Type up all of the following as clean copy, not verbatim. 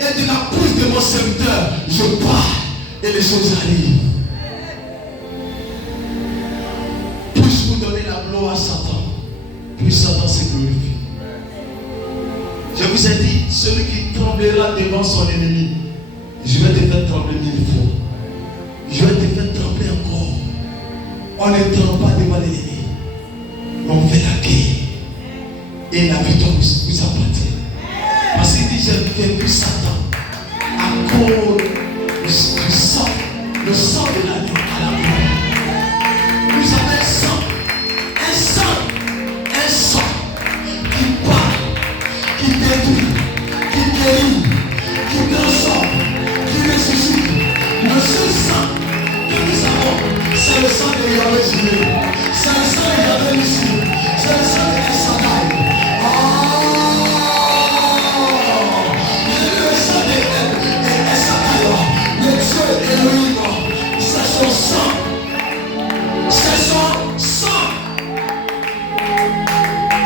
et de la bouche de mon serviteur, je parle et les choses arrivent. Plus vous donnez la gloire à Satan, plus Satan se glorifie. Je vous ai dit, celui qui tremblera devant son ennemi, je vais te faire trembler 1000 fois. Je vais te faire trembler encore. On ne tremble pas devant l'ennemi. On fait la guerre. Et la victoire vous appartient. Parce qu'il dit, j'ai vaincu Satan à cause du sang, le sang de l'agneau à la croix. Vous avez un sang qui parle, qui détruit, qui guérit, qui transforme, qui ressuscite. Le seul sang que nous avons, c'est le sang de Yahweh Jireh. C'est le sang de Yahweh Nissi. C'est le sang de El-Shaddai. Le sang de El-Shaddai, le Dieu Elohim, c'est son sang. C'est son sang.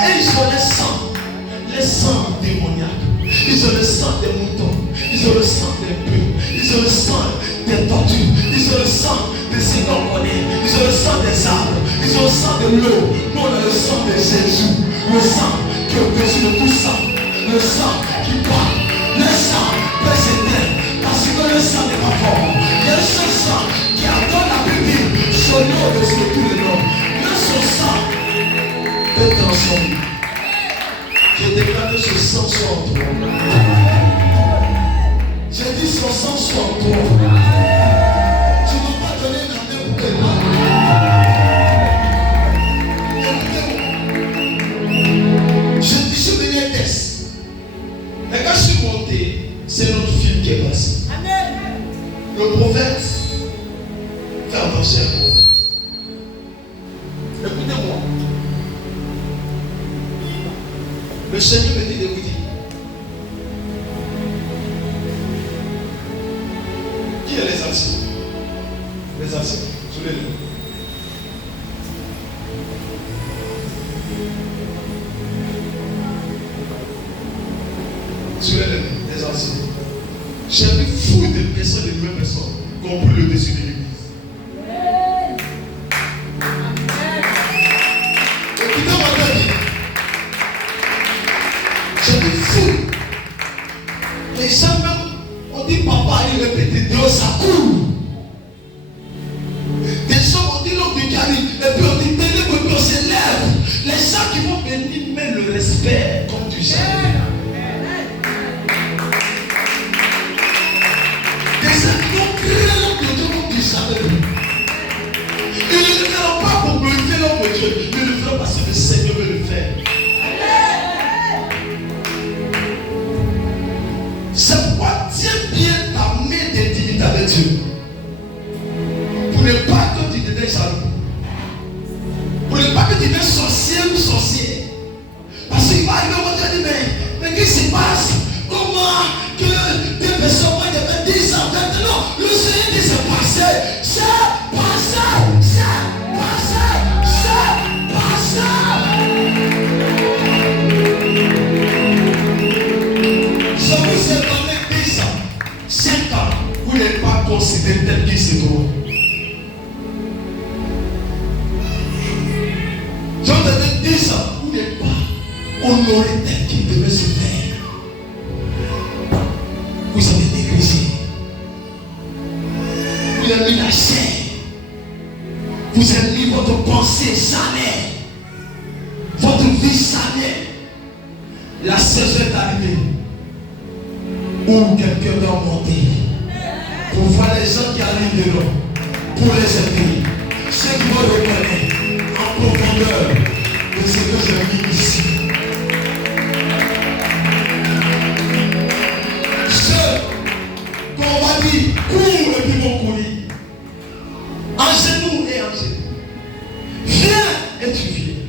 Et ils ont les sangs démoniaques. Ils ont le sang des moutons. Ils ont le sang des bœufs. Ils ont le sang des tortues. Ils ont le sang de ce qu'on connaît. Ils ont le sang des arbres. Ils ont le sang de l'eau. Nous on a le sang de Jésus. Le sang qui est au-dessus de tout sang. Le sang qui parle. Le sang précédent. Parce que le sang n'est pas fort. Il y a le seul sang qui adore la Bible. Son nom au-dessus de tous les noms. Mais son sang peut transformer. Je déclare que ce sang soit en toi. J'ai dit son sang soit en toi. Tu ne dois pas donner la main pour quelqu'un. Écoutez-moi. Je venais un test. Mais quand je suis monté, c'est notre film qui est passé. Amen. Le prophète fait avancer un prophète. Écoutez-moi. Le Seigneur me dit de vous dire. Qui est les anciens? Les anciens, soulevez-le. Soulevez-le, les anciens. J'ai vu fou de personnes, de nouvelles personnes, qui ont pris le dessus de l'église. Écoutez-moi bien dit. J'ai vu fou. Les gens même, on dit papa, il répète, Dieu ça coule. Des gens ont dit l'homme de Gary, et puis on dit ténèbres, et puis on s'élève. Les gens qui vont venir mettent le respect comme du jamais. Des gens qui vont créer l'homme de Dieu comme du jamais. Ils ne le feront pas pour glorifier l'homme de Dieu, ils le feront parce que le Seigneur veut le faire. C'est pourquoi tiens bien ta main d'intimité avec Dieu. Pour ne pas que tu deviennes jaloux. Pour ne pas que tu deviennes sorcier ou sorcier. Parce qu'il va arriver au moment où tu dis, mais qu'est-ce qui se passe? Comment que des personnes vont devenir 10 ans? Non, le Seigneur dit c'est passé. C'est passé. C'est passé. C'est passé. Je vous ai donné 10 ans, 5 ans, vous n'êtes pas considéré tel qu'il se doit. Je vous ai donné 10 ans, vous n'êtes pas honoré tel qu'il devait se faire. Vous avez négligé. Vous avez mis la chair. Vous avez mis votre pensée jamais. Votre vie jamais. La saison est arrivée. Où quelqu'un doit monter pour voir les gens qui arrivent dedans, pour les aider. Ceux qui vont reconnaître en profondeur de ce que j'ai mis ici. Ceux qu'on va dire cours et puis vont courir. En genoux et en genoux. Viens et tu viens.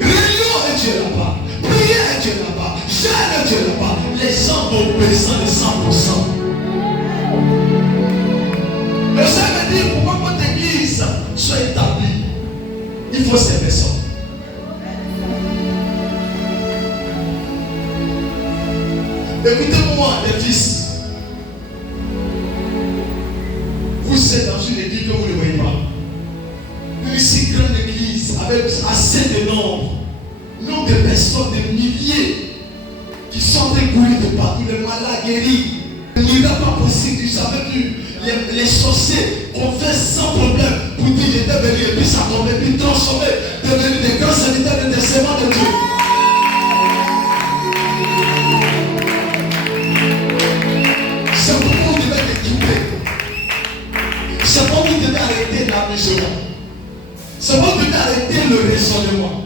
Réunion et tu es là-bas. Prière et tu es là-bas. Jeûne et tu es là-bas. Les gens vont obéissant de 100%. Le Seigneur me dit pourquoi votre église soit établie. Il faut ces personnes. Écoutez-moi, les fils. guéri. Il n'y a pas possible. Tu savais que les sorciers ont fait sans problème pour dire qu'il était venu et puis ça tombait, puis transformé, devenu des grands serviteurs des servants de Dieu. C'est pourquoi vous devez t'équiper. C'est pourquoi vous devez arrêter l'amusement. C'est pourquoi vous devez arrêter le raisonnement.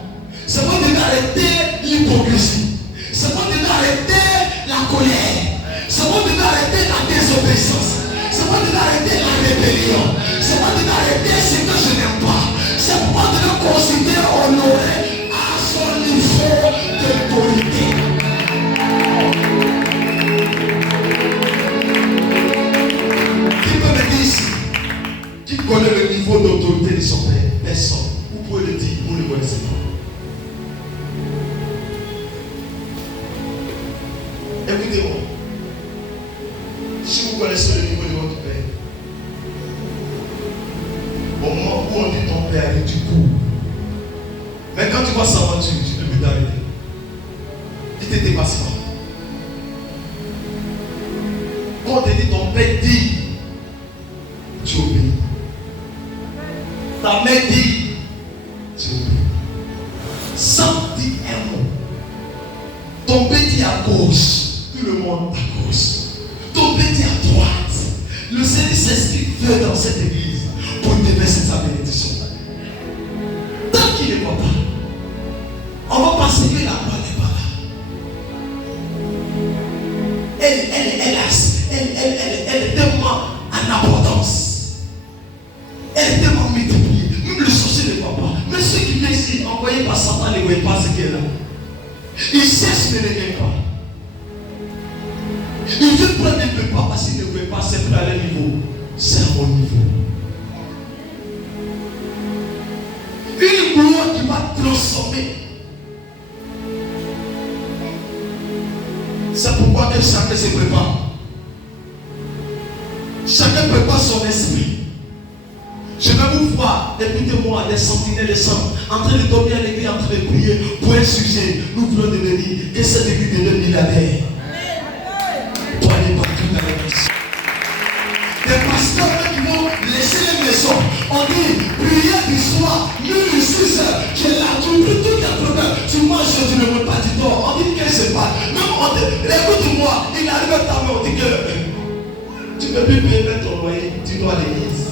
C'est pourquoi vous devez arrêter l'hypocrisie. C'est pourquoi vous devez arrêter la colère. C'est pourquoi vous devez arrêter la désobéissance. C'est pourquoi vous devez arrêter la rébellion. C'est pourquoi vous devez arrêter ce que je n'aime pas. C'est pourquoi vous devez considérer honorer à son niveau d'autorité. Qui peut me dire ici? Qui connaît le niveau d'autorité de son père? Personne. Vous pouvez le dire, vous ne le connaissez pas. Écoutez-moi. Si vous connaissez le niveau de votre père, au moment où on dit ton père, tu cours. Mais quand tu vois sa voiture, tu peux t'arrêter. Il ne te dépasse pas. Quand on te dit ton père dit, tu obéis. Ta mère dit, tu obéis. Sans dire un mot. Ton père dit à gauche, tout le monde à gauche. Ton père dit à droite. Le Seigneur sait ce qu'il veut dans cette église pour te verser sa bénédiction. Tant qu'il ne voit pas, on va penser que la voix n'est pas là. Elle est tellement en abondance. Elle est tellement multipliée. Même le sorcier ne voit pas. Mais ceux qui viennent ici, envoyés par Satan, ne voient pas ce qui est là. Ils cherchent mais ne viennent pas. Il veut prendre un peu pas parce qu'il ne veut pas, c'est pas à leur niveau. C'est à mon niveau. Une gloire qui va transformer. C'est pourquoi que chacun se prépare. Chacun prépare son esprit. Je vais vous voir, écoutez-moi, les sentinelles, les saints, en train de dormir à l'église, en train de prier pour un sujet. Nous voulons devenir que cette église devienne milliardaire. Pour aller partout dans l'église. Des pasteurs qui vont laisser les maisons. On dit, prière du soir, 16h, j'ai là, tu pries tout les problèmes. Tu manges, tu ne veux pas, tu dors. On dit que c'est pas. Même on dit, écoute-moi, il arrive à ta main, on dit que tu ne peux plus payer ton loyer, tu dois à l'église.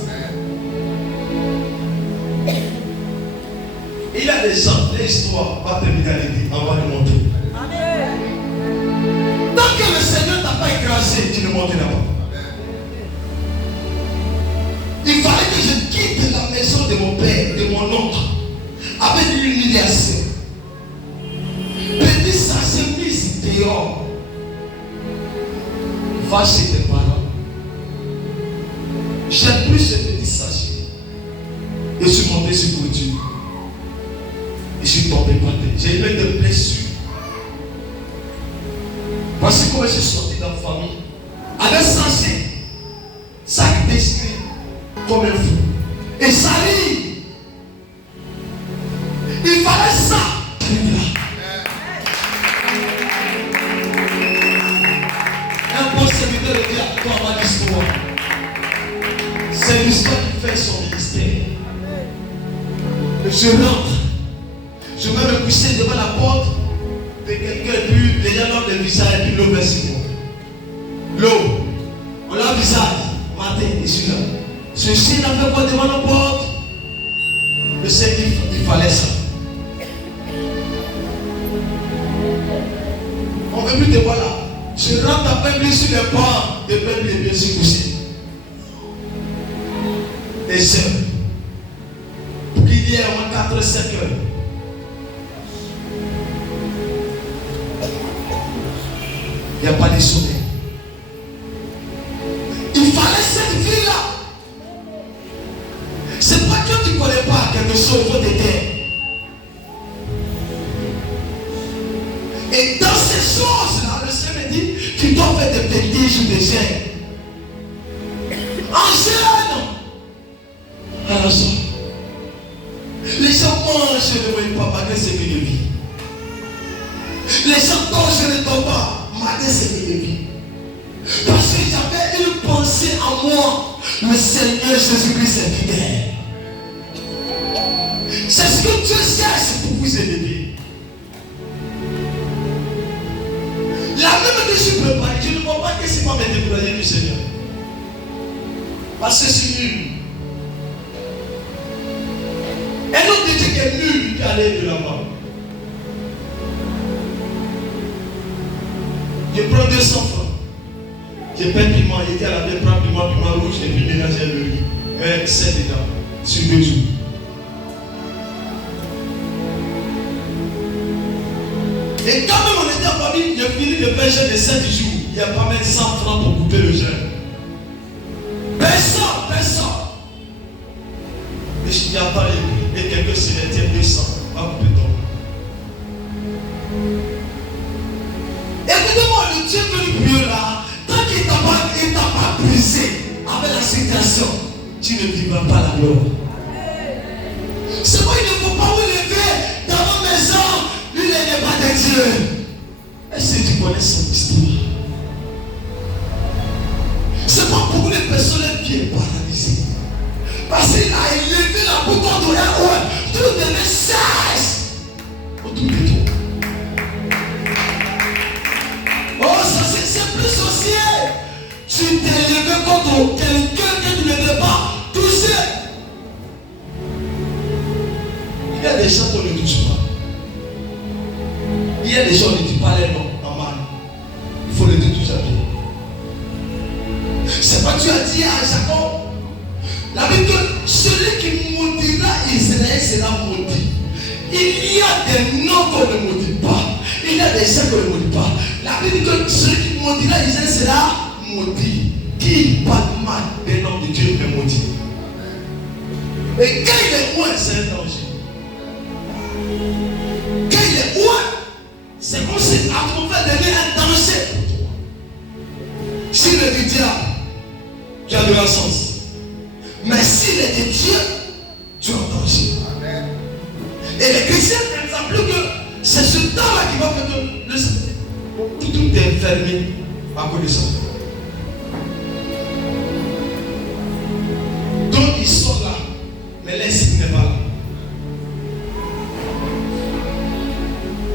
Il y a des gens, l'histoire va terminer à l'église, on va le montrer. Tant que le Seigneur t'a pas écrasé, tu ne monteras pas. Il fallait que je quitte la maison de mon père, de mon oncle, avec l'humiliation. Petit sacerdoce dehors. Va chez tes parents. J'ai pris ce petit sachet. Je suis monté sur clôture. Je suis tombé par terre. J'ai eu des blessures. Voici comment je suis sorti dans la famille. Avec sachet. Sac déchiré. Comme un fou. Et ça rit. Il fallait ça. Un bon serviteur de Dieu a toi ma l'histoire. C'est l'histoire qui fait son ministère. Je rentre. Je vais me coucher devant la porte de quelqu'un et puis les gens ont le visage et puis l'eau verse sur moi. L'eau. On a le visage. Matin, je suis là. Ceci n'a fait pas devant la porte. Je sais qu'il fallait ça. On ne veut plus te voir là. Je rentre à peine sur les bancs de peuple et bien sûr couché. Les sœurs. Prière en 4-5 heures. Il n'y a pas de sommeil. Il fallait cette vie-là. C'est pas que tu ne connais pas quelque chose, il faut t'aider. Et dans ces choses-là, le Seigneur me dit, tu dois faire des vertiges ou des gènes. En jeûne. Alors ça. Les gens mangent ne voient pas malgré ce que je vis. Les gens dorment ne dorment pas malgré ce que je vis. moi, le Seigneur Jésus-Christ est fidèle. C'est ce que Dieu cherche pour vous aider. La même que je suis préparé, je ne vois pas que c'est pas me décourager du Seigneur. Parce que c'est nul. Un autre dit qu'il est nul, il peut aller de là-bas. Je prends 200 francs. Je paie piment, il était à la main, prends piment rouge, et puis mélanger le riz. Mais c'est dedans, sur 2 jours. Et quand même on était en famille, il a fini de payer de 7 jours. Il n'y a pas même 100 francs pour couper le jeûne. Personne. Et je dis attends, et quelqu'un s'il était 200, va couper ton. Écoutez-moi, le Dieu que nous prions là, tant qu'il ne t'a pas brisé avec la situation, tu ne vivras pas la gloire. C'est pourquoi il ne faut pas vous lever dans vos maisons, lui n'est pas de Dieu. Est-ce que tu connais son histoire? C'est pas pour les personnes qui sont paralysées. Parce qu'il a élevé la bouton de la haut, tout devait cesse autour de toi. Oh, ça c'est plus social. Tu t'es élevé contre quelqu'un que tu ne devais pas toucher. Il y a des gens qu'on ne touche pas. Il y a des gens qui ne disent pas les noms en mal. Il faut les toucher à pied. C'est pas tu as dit à Jacob. La Bible dit celui qui maudira Israël sera maudit. Il y a des noms qu'on ne maudit pas. Il y a des gens qu'on ne maudit pas. La Bible dit que celui qui maudira Israël sera maudit. Qui parle mal des noms de Dieu est maudit. Et quand il est loin, c'est un danger. Quand il est loin, c'est comme si à ton fait devenir un danger pour toi. S'il est du diable, tu as de la chance. Mais s'il est de Dieu, tu es en danger. Amen. Et les chrétiens n'exemplent plus que c'est ce temps-là qui va faire que tout est fermé à cause de ça. Donc ils sont là, mais l'esprit n'est pas là.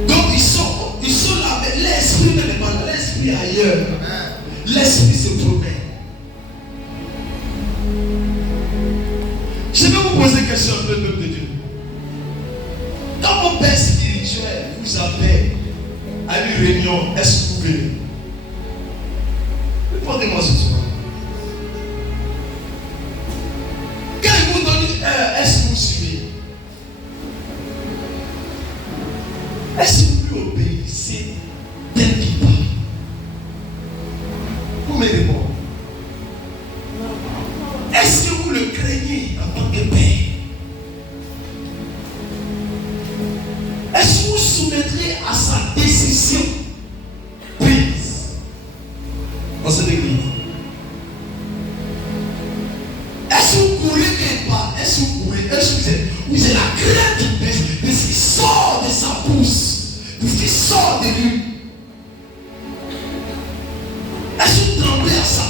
Donc ils sont là, mais l'esprit n'est pas là. L'esprit est ailleurs. L'esprit se promène. Je vais vous poser une question, le peuple de Dieu. Quand mon père spirituel vous appelle à une réunion, est-ce que vous venez? Répondez-moi ce soir. Quand il vous donne une heure, est-ce que vous suivez? Est-ce que vous lui obéissez tel qu'il parle? Vous me répondez. Est-ce que vous le craignez en tant que père? Est-ce que vous soumettrez à sa décision prise dans cette église? Est-ce que vous courez quelque part? Est-ce que vous courez? Est-ce que vous avez la crainte de ce qui sort de sa bouche, de ce qui sort de lui? Est-ce que vous tremblez à ça?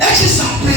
Est-ce que ça présente